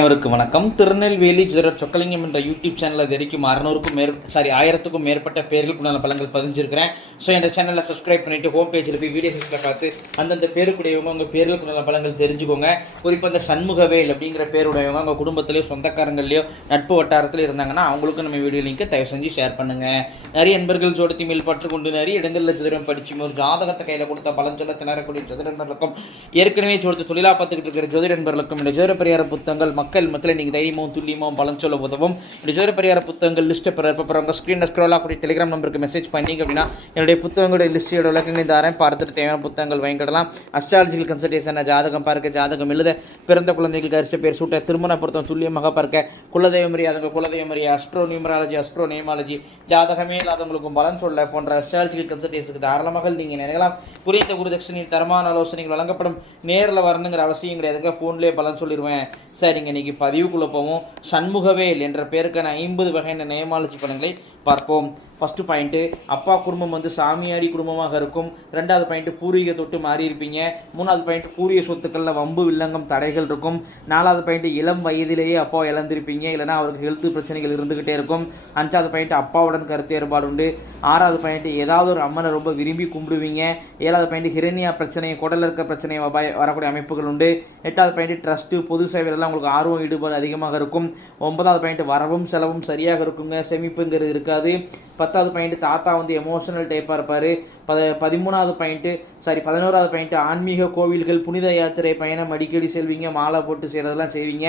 அனைவருக்கு வணக்கம். திருநெல்வேலி ஜெரர் சொக்கலிங்கம் என்ற யூடியூப் சேனலில் தெரிக்கும் வரைக்கும் அறநூறுக்கும் மேற் சாரி ஆயிரத்துக்கும் மேற்பட்ட பேர்களுக்கு நான் பழங்கள் பதிஞ்சிருக்கிறேன். ஸோ இந்த சேனலை சப்ஸ்கிரைப் பண்ணிட்டு ஹோம் பேஜில் போய் வீடியோஸில் பார்த்து அந்தந்த பேருக்குடையவங்க உங்கள் பேர்களுக்கு நல்ல பழங்கள் தெரிஞ்சுக்கோங்க. குறிப்பாக இந்த சண்முகவேல் அப்படிங்கிற பேருடையவங்க உங்கள் குடும்பத்திலையோ சொந்தக்காரங்களையோ நட்பு வட்டாரத்தில் இருந்தாங்கன்னா அவங்களுக்கும் நம்ம வீடியோ லிங்கை தயவு செஞ்சு ஷேர் பண்ணுங்கள் நிறைய நண்பர்கள் ஜோடத்தி மேல் பற்று கொண்டு நிறைய இடங்களில் ஜோதிடம் படிச்சு ஒரு ஜாதகத்தை கையில் கொடுத்த பழஞ்சொல்ல திணறக்கூடிய ஜோதிட நண்பர்களுக்கும் ஏற்கனவே ஜோதித்து தொழிலா பார்த்துக்கிட்டு இருக்கிற ஜோதிட நண்பர்களுக்கும் இந்த ஜோதிட பரிகார புத்தகங்கள் மக்கள் மத்தியில் நீங்கள் தைரியமும் துல்லியமும் பலன் சொல்ல உதவும். இந்த ஜோதிட பரிகார புத்தகங்கள் லிஸ்ட்டை பெற அப்புறம் உங்கள் ஸ்க்ரீனில் ஸ்க்ரோல் ஆகக்கூடிய டெலிகிராம் நம்பருக்கு மெசேஜ் பண்ணீங்க அப்படின்னா என்னுடைய புத்தகங்களுடைய லிஸ்ட்டோட விளக்கங்களை தாரேன். பார்த்துட்டு தேவையான புத்தகங்கள் வாங்கிக்கிடலாம் அஸ்ட்ராலஜிக்கல் கன்சல்டேஷன் ஜாதகம் பார்க்க ஜாதகம் எழுத பிறந்த குழந்தைகளுக்கு அரிசி பேர் சூட்ட திருமண பொருத்தம் துல்லியமாக பார்க்க குலதெய்வ அதுங்க குலதெய்வ மரியா அஸ்ட்ரோ நியூமராலஜி அஸ்ட்ரோ நியமாலஜி ஜாதகமே இல்லாதவங்களுக்கும் பலன் சொல்ல போன்ற அஸ்ட்ராலஜிக்கல் கன்சல்டேஷனுக்கு தாராளமாக நீங்கள் நினைக்கலாம் குறித்த குருதட்சணையில் தரமான ஆலோசனைகள் வழங்கப்படும். நேரில் வரணுங்கிற அவசியம் கிடையாதுங்க. ஃபோன்லேயே பலன் சொல்லிடுவேன் சரிங்க இன்னைக்கு பதிவுக்குள்ளே போவோம். சண்முகவேல் என்ற பேருக்கான ஐம்பது வகையான நேமாலஜி படங்களை பார்ப்போம். ஃபஸ்ட்டு பாயிண்ட்டு அப்பா குடும்பம் வந்து சாமியாடி குடும்பமாக இருக்கும். ரெண்டாவது பாயிண்ட்டு பூர்வீக தொட்டு மாறி இருப்பீங்க. மூணாவது பாயிண்ட் பூர்வீக சொத்துக்களில் வம்பு வில்லங்கம் தடைகள் இருக்கும். நாலாவது பாயிண்ட்டு இளம் வயதிலேயே அப்பா இழந்திருப்பீங்க. இல்லைனா அவருக்கு ஹெல்த் பிரச்சனைகள் இருந்துக்கிட்டே இருக்கும். அஞ்சாவது பாயிண்ட் அப்பாவுடன் கருத்து ஏற்பாடு உண்டு. ஆறாவது பாயிண்ட் ஏதாவது ஒரு அம்மனை ரொம்ப விரும்பி கும்பிடுவீங்க. ஏழாவது பாயிண்ட் ஹிரண்யா பிரச்சனை குடல் இருக்க பிரச்சனை வரக்கூடிய அமைப்புகள் உண்டு. எட்டாவது பாயிண்ட் ட்ரஸ்ட்டு பொது சேவையிலலாம் உங்களுக்கு ஆர்வம் ஈடுபாடு அதிகமாக இருக்கும். ஒன்பதாவது பாயிண்ட் வரவும் செலவும் சரியாக இருக்குங்க. சேமிப்புங்கிறது இருக்காது. பத்தாவது பாயிண்ட் தாத்தா வந்து எமோஷனல் டைப்பாக இருப்பார். பத பதிமூணாவது பாயிண்ட்டு சாரி பதினோராவது பாயிண்ட்டு ஆன்மீக கோவில்கள் புனித யாத்திரை பயணம் அடிக்கடி செல்வீங்க மாலை போட்டு செய்கிறதெல்லாம் செய்வீங்க.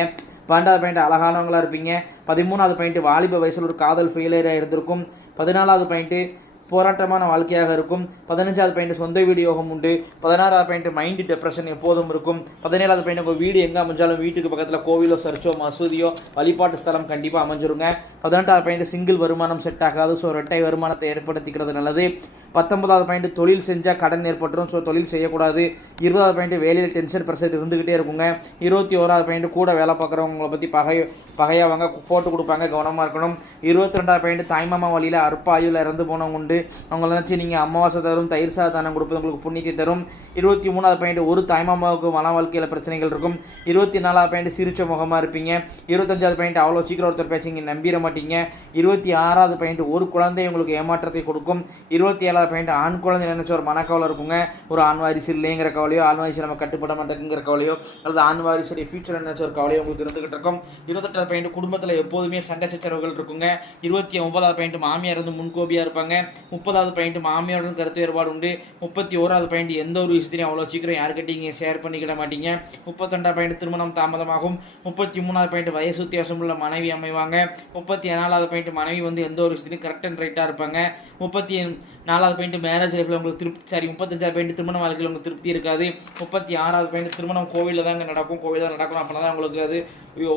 பன்னெண்டாவது பாயிண்ட் அழகானவங்களாக இருப்பீங்க. பதிமூணாவது பாயிண்ட்டு வாலிப வயசில் ஒரு காதல் ஃபெயிலியராக இருந்திருக்கும். பதினாலாவது பாயிண்ட்டு போராட்டமான வாழ்க்கையாக இருக்கும். பதினஞ்சாவது பாயிண்ட் சொந்த வீடு யோகம் உண்டு. பதினாறாவது பாயிண்ட் மைண்டு டிப்ரெஷன் எப்போதும் இருக்கும். பதினேழாவது பாயிண்ட் உங்கள் வீடு எங்கே அமைஞ்சாலும் வீட்டுக்கு பக்கத்தில் கோவிலோ சர்ச்சோ மசூதியோ வழிபாட்டு ஸ்தலம் கண்டிப்பாக அமைஞ்சிருங்க. பதினெட்டாவது பாயிண்ட் சிங்கிள் வருமானம் செட் ஆகாது. ஸோ ரெட்டை வருமானத்தை ஏற்படுத்திக்கிறது நல்லது. பத்தொன்பதாவது பாயிண்ட் தொழில் செஞ்சால் கடன் ஏற்பட்டுரும். ஸோ தொழில் செய்யக்கூடாது. இருபதாவது பாயிண்ட் வேலையில் டென்ஷன் ப்ரெஷர் இருந்துக்கிட்டே இருக்குங்க. இருபத்தி ஓராவது பாயிண்ட் கூட வேலை பார்க்குறவங்களை பற்றி பகை பகையாவாங்க போட்டு கொடுப்பாங்க கவனமாக இருக்கணும். இருபத்தி ரெண்டாவது பாயிண்ட் தாய்மாமா வழியில் அற்ப இறந்து போனவங்க உண்டு. அவங்கள நினச்சி நீங்கள் அமாவாசை தரும் தயிர் சாதானம் கொடுப்பது உங்களுக்கு புண்ணியத்தை தரும். இருபத்தி மூணாவது பாயிண்ட் ஒரு தாய்மாமாவுக்கு மன வாழ்க்கையில் பிரச்சனைகள் இருக்கும். இருபத்தி நாலாவது பாயிண்ட் சிரிச்ச முகமாக இருப்பீங்க. இருபத்தஞ்சாவது பாயிண்ட் அவ்வளோ சீக்கிரம் ஒருத்தர் பேசிங்க நம்பிட மாட்டீங்க. இருபத்தி ஆறாவது பாயிண்ட் ஒரு குழந்தை உங்களுக்கு ஏமாற்றத்தை கொடுக்கும். இருபத்தி ஏழாவது பாயிண்ட் ஆண் குழந்தை நினைச்ச ஒரு மனக்கவலை இருக்குங்க. ஒரு ஆண் வாரிசு இல்லைங்கிற கவலையோ ஆண் வாரிசு நம்ம கட்டுப்பட மாட்டேங்கிற கவலையோ அல்லது ஆண் வாரிசுடைய ஃபியூச்சர் நினைச்ச ஒரு கவலையோ உங்களுக்கு இருந்துகிட்டு இருக்கும். இருபத்தெட்டாவது பாயிண்ட் குடும்பத்தில் எப்போதுமே சண்டை சச்சரவுகள் இருக்குங்க. இருபத்தி ஒன்பதாவது பாயிண்ட் மாமியார் வந்து முன்கோபியாக இருப்பாங்க. முப்பதாவது பாயிண்ட் மாமியாருடன் கருத்து வேறுபாடு உண்டு. முப்பத்தி ஓராவது பாயிண்ட் எந்த ஒரு விஷயத்தையும் அவ்வளோ சீக்கிரம் யாருக்கிட்டையும் ஷேர் பண்ணிக்கிட மாட்டீங்க. முப்பத்தெண்டாம் பாயிண்ட் திருமணம் தாமதமாகும். முப்பத்தி மூணாவது பாயிண்ட் வயசு வித்தியாசம் உள்ள மனைவி அமைவாங்க. முப்பத்தி ஏழாவது பாயிண்ட் மனைவி வந்து எந்த ஒரு விஷயத்துலையும் கரெக்ட் அண்ட் ரைட்டாக இருப்பாங்க. முப்பத்தி நாலாவது பாயிண்ட் மேரேஜ் லைஃப்பில் உங்களுக்கு திருப்தி சாரி முப்பத்தஞ்சாவது பாயிண்ட் திருமண வாழ்க்கையில் உங்களுக்கு திருப்தி இருக்காது. முப்பத்தி ஆறாவது பாயிண்ட் திருமணம் கோவிலில் தாங்க நடக்கும். கோவிலில் தான் நடக்கணும். அப்படின்னா தான் உங்களுக்கு அது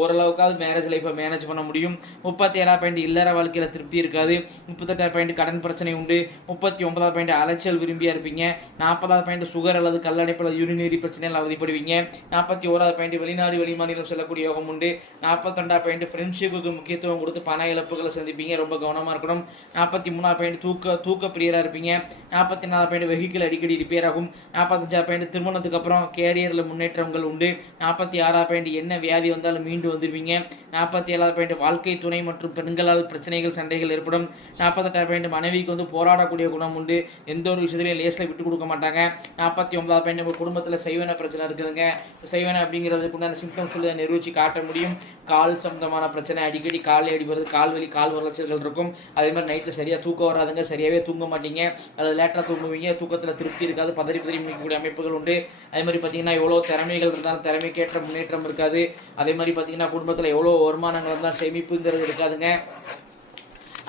ஓரளவுக்காவது மேரேஜ் லைஃப்பை மேனேஜ் பண்ண முடியும். முப்பத்தி ஏழாவது பாயிண்ட் இல்லற வாழ்க்கையில் திருப்தி இருக்காது. முப்பத்தெட்டாவது பாயிண்ட் கடன் பிரச்சனை உண்டு. முப்பத்தி ஒன்பதாவது பாயிண்ட் அலைச்சல் விரும்பியா இருப்பீங்க. நாற்பதாவது பாயிண்ட் சுகர் அல்லது கல்லடைப்பு அல்லது யூரினரி பிரச்சனைகள் அவதிப்படுவீங்க. நாற்பத்தி ஓராவது பாயிண்ட் வெளிநாடு வெளிமாநிலம் செல்லக்கூடிய யோகம் உண்டு. நாற்பத்தெண்டாவது பாயிண்ட் ஃப்ரெண்ட்ஷிப்புக்கு முக்கியத்துவம் கொடுத்து பண இழப்புகளை சந்திப்பீங்க. ரொம்ப கவனமாக இருக்கணும். நாற்பத்தி மூணாவது பாயிண்ட் தூக்க தூக்க பிரியராக இருப்பீங்க. நாற்பத்தி நாலாவது பாயிண்ட் வெஹிக்கிள் அடிக்கடி ரிப்பேர் ஆகும். நாற்பத்தஞ்சாவது பாயிண்ட் திருமணத்துக்கு அப்புறம் கேரியரில் முன்னேற்றங்கள் உண்டு. நாற்பத்தி ஆறாவது பாயிண்ட் என்ன வியாதி வந்தாலும் மீண்டு வந்துடுவீங்க நாற்பத்தி ஏழாவது பாயிண்ட் வாழ்க்கை துணை மற்றும் பெண்களால் பிரச்சனைகள் சண்டைகள் ஏற்படும். நாற்பத்தெட்டாவது பாயிண்ட் மனைவிக்கு வந்து போராடக்கூடிய குணம் உண்டு. எந்த ஒரு விஷயத்துலையும் லேஸில் விட்டு கொடுக்க மாட்டாங்க. நாற்பத்தி ஒன்பதாவது பாயிண்ட் உங்கள் குடும்பத்தில் செய்வன பிரச்சனை இருக்குதுங்க. செய்வன அப்படிங்கிறதுக்கு உண்டான சிம்டம்ஸ் சொல்லி நிரூபித்து காட்ட முடியும். கால் சம்பந்தமான பிரச்சனை அடிக்கடி கால் அடிபடுறது கால் வலி கால் வளர்ச்சிகள் இருக்கும். அதே மாதிரி நைட்டில் சரியாக தூக்கம் வராதுங்க சரியாகவே தூங்க மாட்டீங்க. அது லேட்டாக தூங்குவீங்க தூக்கத்தில் திருப்தி இருக்காது பதறி பதறி முடிக்கக்கூடிய அமைப்புகள் உண்டு. அதே மாதிரி பார்த்தீங்கன்னா எவ்வளோ திறமைகள் இருந்தாலும் திறமைக்கேற்ற முன்னேற்றம் இருக்காது. அதே மாதிரி பார்த்தீங்கன்னா குடும்பத்தில் எவ்வளோ வருமானங்கள் இருந்தால் சேமிப்புங்கிறது இருக்காதுங்க.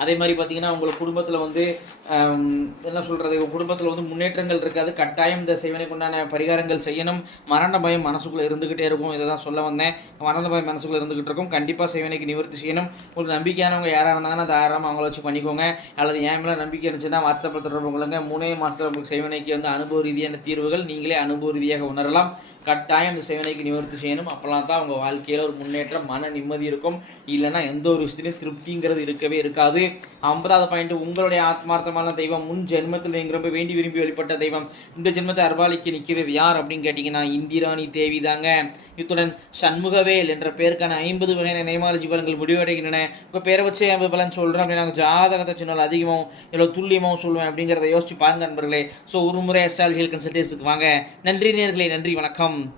அதே மாதிரி பார்த்தீங்கன்னா உங்களுக்கு குடும்பத்தில் வந்து என்ன சொல்கிறது குடும்பத்தில் வந்து முன்னேற்றங்கள் இருக்காது. கட்டாயம் இந்த செய்வனைக்கு உண்டான பரிகாரங்கள் செய்யணும். மரண பயம் மனசுக்குள்ளே இருந்துக்கிட்டே இருக்கும். இதை தான் சொல்ல வந்தேன். மரண பயம் மனசுக்குள்ளே இருந்துக்கிட்டு இருக்கும். கண்டிப்பாக செய்வனைக்கு நிவர்த்தி செய்யணும். உங்களுக்கு நம்பிக்கையானவங்க யாராக இருந்தாங்கன்னா தாராளமாக அவங்கள வச்சு பண்ணிக்கோங்க. அல்லது என் மேலே நம்பிக்கை இருந்துச்சுன்னா வாட்ஸ்அப்பில் தொடர்பு கொள்ளுங்க. மூணே மாதத்தில் உங்களுக்கு செய்வனைக்கு வந்து அனுபவ ரீதியான தீர்வுகள் நீங்களே அனுபவ ரீதியாக உணரலாம். கட்டாயம் அந்த சேவனைக்கு நிவர்த்தி செய்யணும். அப்போலாம் தான் அவங்க வாழ்க்கையில் ஒரு முன்னேற்றம் மன நிம்மதி இருக்கும். இல்லைன்னா எந்த ஒரு விஷயத்திலையும் திருப்திங்கிறது இருக்கவே இருக்காது. ஐம்பதாவது பாயிண்ட் உங்களுடைய ஆத்மார்த்தமான தெய்வம் முன் ஜென்மத்தில் நீங்கள் ரொம்ப வேண்டி விரும்பி வெளிப்பட்ட தெய்வம். இந்த ஜென்மத்தை அர்பாலிக்கு நிற்கிறது யார் அப்படின்னு கேட்டிங்கன்னா இந்திராணி தேவி தாங்க. இத்துடன் சண்முகவேல் என்ற பேருக்கான ஐம்பது வகையான நேமாலஜி பலன்கள் முடிவடைகின்றன. இப்போ பேரை வச்சு ஐம்பது பலன் சொல்கிறேன் அப்படின்னா ஜாதகத்தை சொன்னால் அதிகமாகவும் எவ்வளோ துல்லியமாகவும் சொல்லுவேன் அப்படிங்கிறத யோசிச்சு பாருங்க நண்பர்களே. ஸோ ஒரு முறை அஸ்ட்ராலஜிக்கல் கன்சல்டேஷனுக்கு வாங்க. நன்றி நேர்களே நன்றி வணக்கம். um,